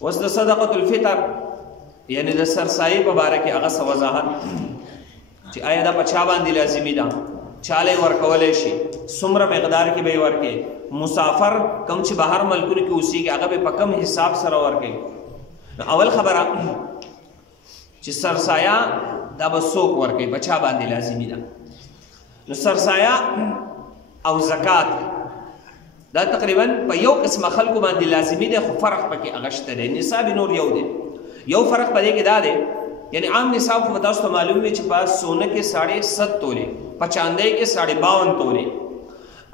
اوس د صدقه الفطر یعنی د سرسایې په باره کې هغه څه وضاحت چې آیا دا په چا باندې لازمي ده، چاله ورکولی شي، څومره مقدار کې به یې ورکړي، مسافر کم چې بهر ملکونو کې اوسېږي هغه به په کم حساب سره ورکوي. نو اول خبره چې سرسایه دا به څوک ورکوي، په چا باندې لازمي ده. نو سرسایه او زکات دا تقریبا په یو قسمه خلکو باندې لازمي دی، خو فرق پکې هغه شته دی. نصاب نور یو دی. یو فرق په دې کې دا دی، یعنی عام نصاب خو تاسو ته معلوم وي چې په سونه کې 7.5 تولې، په چاندۍ کې 52.5 تولې،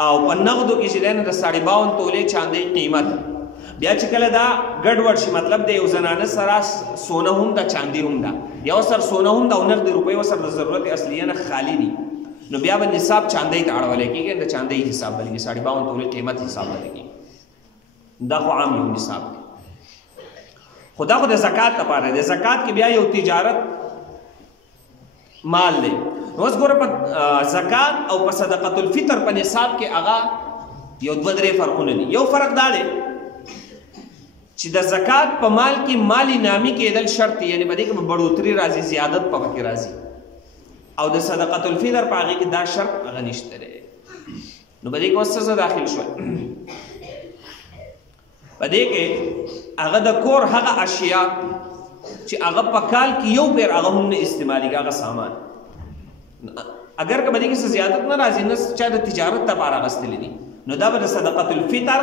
او په نغدو کې چې دی نو د 52.5 تولې چاندۍ قیمت. بیا چې کله دا ګډوډ شي، مطلب د یو زنانه سره سونه هم ده، چاندي هم ده، یو سر سونه هم ده او نغدي روپۍ ورسره د ضرورت اصلیه نه خالي دي، نو بیا به نصاب چاندۍ ته اړولی کېږي، د چاندۍ حساب بلکې 52 تولې قیمت حساب بلکې. دا خو عام یو نصاب دی. خو دا خو د زکات لپاره دی. زکات کې بیا یو تجارت مال دی. نو اوس ګوره په زکات او په صدقه الفطر په نصاب کې هغه یو دوه درې فرقونه دي. یو فرق دا دی چې د زکات په مال کې مالی نامي کېدل شرط دی، یعنی په دې کې به بړوتري راځي، زیادت په کې راځي، او د صدقه الفطر په هغې کې دا شرط هغه نشته دی. نو په دې کې اوس څه داخل شول؟ په دې کې هغه د کور هغه اشیا چې هغه په کال کې یو پیر هغه هم نه استعمالېږي، هغه سامان اگر که په دې کې څه زیادت نه راځي، نه چا د تجارت لپاره اخیستلی دي، نو دا به د صدقه الفطر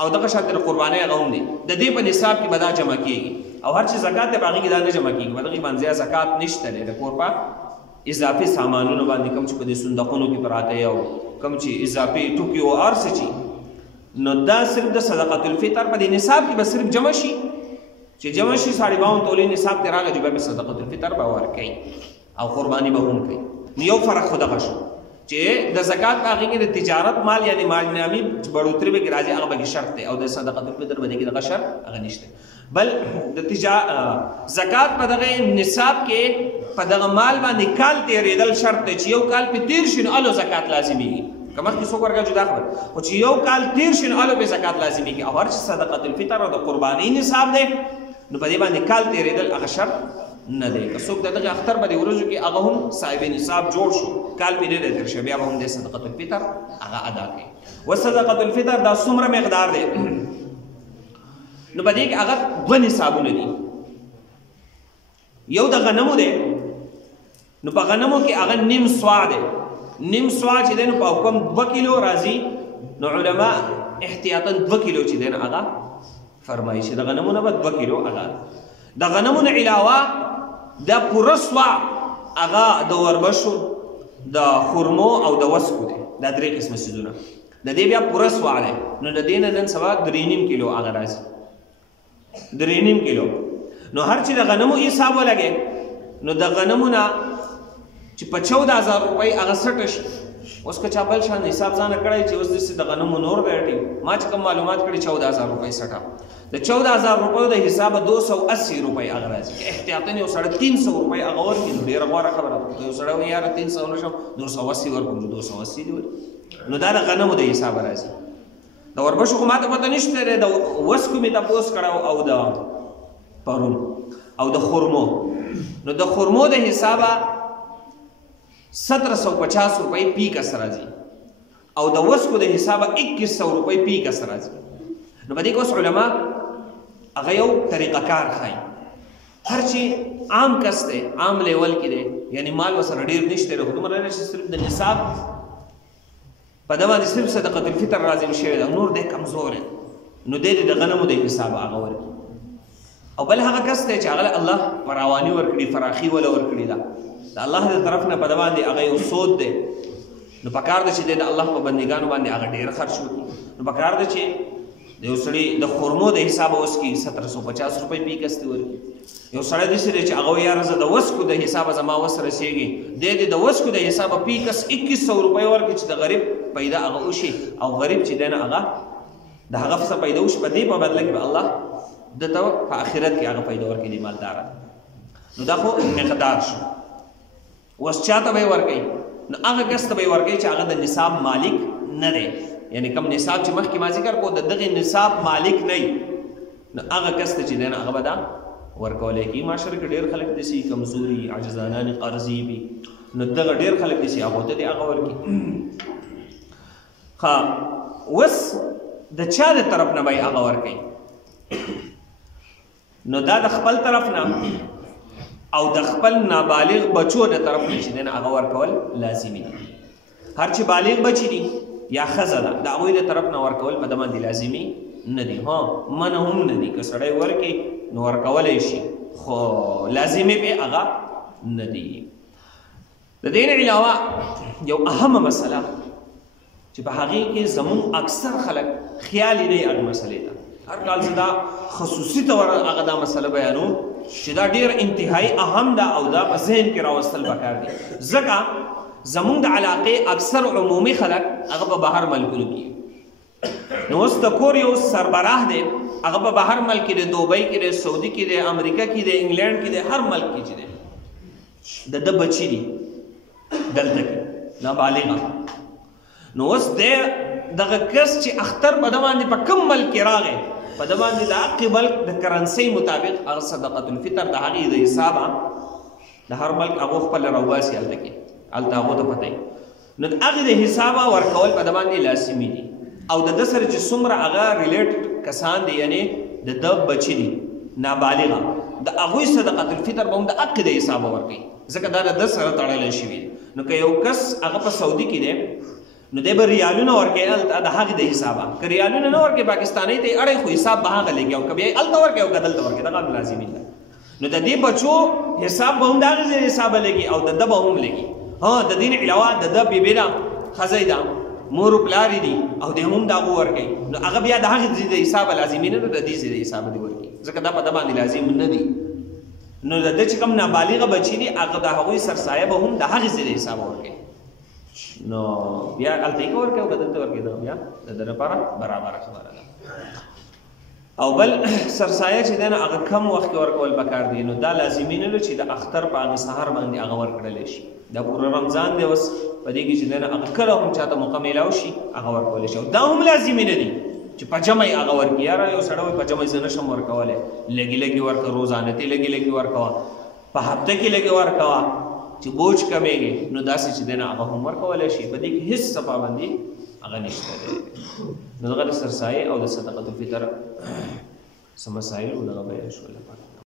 او دغه شان د قربانۍ هغه هم دی، د دې په نصاب کې به دا جمع کېږي. او هر چې زکات دی په هغې کې دا نه جمع کېږي، په دغې باندې زکات نشته دی. د کور په اضافي سامانونو باندې کوم چې په دې صندوقونو کې پراته یي او کوم چې اضافي ټوکي او هر څه چې، نو دا صرف د صدقه الفطر په دې نصاب کې به صرف جمع شي، چې جمع شي 52 تولې نصاب ته راغی، به صدقه الفطر به ورکوي او قرباني به هم کوي. نو یو فرق خو دغه شو چې د زکات په هغې کې د تجارت مال یعنی مال نامي بړوتري به کې راځي، هغه به کې شرط دی، او د صدقه الفطر به دې کې دغه شرط هغه نشته. بل د زکات په دغه نصاب کې په دغه مال باندې کال تېرېدل شرط دی، چې یو کال پې تېر شي نو الو زکات لازمېږي. که مخکې څوک ورکړه جدا خبره، خو چې یو کال تېر شي نو الو پې زکات لازمېږي. او هر چې صدقه الفطر او د قربانۍ نصاب دی نو په دې باندې کال تېرېدل هغه شرط نه دی. که څوک د دغه اختر په دې ورځو کې هغه هم صاحب نصاب جوړ شو، کال پې نه دی تېر شوی، بیا به هم د صدقه الفطر هغه ادا کوي. وصدقه الفطر دا څومره مقدار دی؟ نو په دې کې هغه 2 نصابونه دي. یو د غنمو دی، نو په غنمو کې هغه نیم سوا دی. نیم سوا چې دی نو په حکم 2 کیلو راځي، نو علما احتیاطا 2 کیلو چې دی نو هغه فرمایي چې د غنمو نه به 2 کیلو هغه. د غنمو نه علاوه دا پوره سوا هغه د وربشو، د خرمو او د وسکو دی. دا 3 قسمه څیزونه د دې بیا پوره سوا دی. نو د دې نه نن سبا 3.5 کیلو هغه راځي، 3.5 کیلو. نو هر چې د غنمو حساب ولګې نو د غنمو نه چې په 14,000 روپۍ هغه سټه شي. اوس که چا بل شان حساب ځانه کړی چې اوس داسې د غنمو نور دی ټیم، ما چې کوم معلومات کړي 14,000 روپۍ سټه، د 14,000 روپیو د حسابه 280 روپۍ هغه راځي. که احتیاطاً یو سړی 300 روپۍ هغه ورکړي نو ډېره غوره خبره ده. یو سړی وایي یاره 300 نشم 280 ورکړم، نو 280 دي ولې؟ نو دا د غنمو د حسابه راځي. د وربشو خو ما ته پته نشته دی، د وسکو مې تپوس کړی او د پرون او د خرمو. نو د خرمو د حسابه 1750 روپۍ پی کس راځي، او د وسکو د حسابه 2100 روپۍ پی کس راځي. نو په دې کې اوس علما هغه یو طریقه کار ښایي. هر چې عام کس دی، عام لیول کې دی، یعنی مال ورسره ډېر نشته دی، خو دومره نه چې صرف د نصاب په ده باندې صرف صدقه الفطر لازم شوی ده، نور دی کمزور دی، نو دی د غنمو د حسابه هغه ورکړي. او بل هغه کس دی چې هغه الله فراواني ورکړي، فراخي وله ورکړي ده، د الله د طرف نه په ده باندې هغه یو سود دی. نو پکار ده چې دی د الله په بندګانو باندې هغه ډېر خرچ وکړي. نو پکار ده چې د یو سړي د خرمو د حسابه اوس کې 1750 روپۍ پی کس ته ورکړي. یو سړی داسې دی چې هغه وایي یاره زه د وسکو د حسابه زما وس رسېږي، دی د وسکو د حسابه پی کس 2100 روپۍ ورکړي چې د غریب پیدا هغه وشي، او غریب چې دی نه هغه د هغه څه پیدا وشي، په دې په بدله کې به الله دته په آخرت کې هغه پیدا ورکړي دی مالداره. نو دا خو مقدار شو. اوس چاته به یې ورکوي؟ نو هغه کس ته به یې ورکوي چې هغه د نصاب مالک نه دی، یعنی کم نصاب چې مخکې ما ذکر کو د دغې نصاب مالک نه وي، نو هغه کس ته چې دی نه هغه به دا ورکولی کېږي. معاشره کې ډېر خلک داسې کمزوري عاجزانان قرضي وي، نو دغه ډېر خلک داسې هغو ته دې هغه ورکړي. ښه اوس د چا د طرف نه به یې هغه ورکوي؟ نو دا د خپل طرف نه او د خپل نابالغ بچو د طرف نه چې دی نه هغه ورکول لازمي دي. هر چې بالغ بچي دي یا ښځه ده د هغوی د طرف نه ورکول په ده باندې لازمي نه دي. ها منع هم نه دي، که سړی ورکړي نو ورکولی شي، خو لازمي پې هغه نه دي. د دې نه علاوه یو اهمه مسله چې په هغې کې زموږ اکثر خلک خیال یې نه هغې مسلې ته. هر کال زه دا خصوصي طور هغه دا مسله بیانوم چې دا ډېر انتهایی اهم ده او دا په ذهن کې راوستل پکار دي. ځکه زموږ د علاقې اکثر عمومي خلک هغه په بهر ملکونو کې، نو اوس د کور یو سربراه دی هغه په بهر ملک کې دی، دوبۍ کې دی، سعودي کې دی، امریکا کې دی، انګلینډ کې دی، هر ملک کې چې دی د ده بچي دي دلته کې نابالغه. نو اوس دی دغه کس چې اختر په ده باندې په کوم ملک کې راغی په ده باندې د هغې ملک د کرنسۍ مطابق هغه صدقة الفطر د هغې د حسابه د هر ملک هغو خپل راوباسي هلته کې هلته هغو ته پته وي، نو د هغې د حسابه ورکول په ده باندې لازمي دي. او د ده سره چې څومره هغه ریلیټډ کسان دي یعنې د ده بچي دي نابالغه د هغوی صدقة الفطر به هم د هغې د حسابه ورکوي، ځکه دا د ده سره تړلی شوي دي. نو که یو کس هغه په سعودي کې دی نو دی به ریالونه ورکوي د هغې د حسابه، که ریالونه نه ورکوي پاکستانۍ ته یې اړی خو حساب به هغه لګي، او که بیا یې هلته ورکوي او که دلته ورکوي دغه هم لازمي ده. نو د دې بچو حساب به هم د هغې د حسابه لګي او د ده به هم لګي. ها د دې نه علاوه د ده بیبي ده ښځی ده مور و پلارې دي او دی هم د هغو ورکوي، نو هغه بیا د هغې د حسابه لازمي نه ده، د دې د حسابه دې ورکوي ځکه دا په ده باندې لازم نه دي. نو د ده چې کوم نابالغه بچي دي هغه د هغوی سرسایه به هم د هغې د حسابه ورکوي، نو بیا هلته یې که ورکوي او که دلته ورکوي دغه بیا د ده لپاره برابره خبره ده. او بل سرسایه چې دی نو هغه کم وخت کې ورکول پکار دي، نو دا لازمي نه ده چې د اختر په هغې سهار باندې هغه ورکړلی شي. دا پوره رمضان دی اوس په دې کې چې دی نو هغه کله هم چاته موقع میلاو شي هغه ورکولی شي. او دا هم لازمي نه دي چې په جمع یې هغه ورکړي. یاره یو سړی وایي په جمع یې زه نه شم ورکولی، لږې لږې ورکوه، روزانتې لږې لږې ورکوه، په هفته کې لږې ورکوه چې بوج کمیږي، نو داسې چې دی نو هغه هم ورکولی شي. په دې کې هېڅ څه پابندي هغه نشته دی. نو دغه د سرسایې او د صدقة الفطر څه مسایل و دغه بیان شول.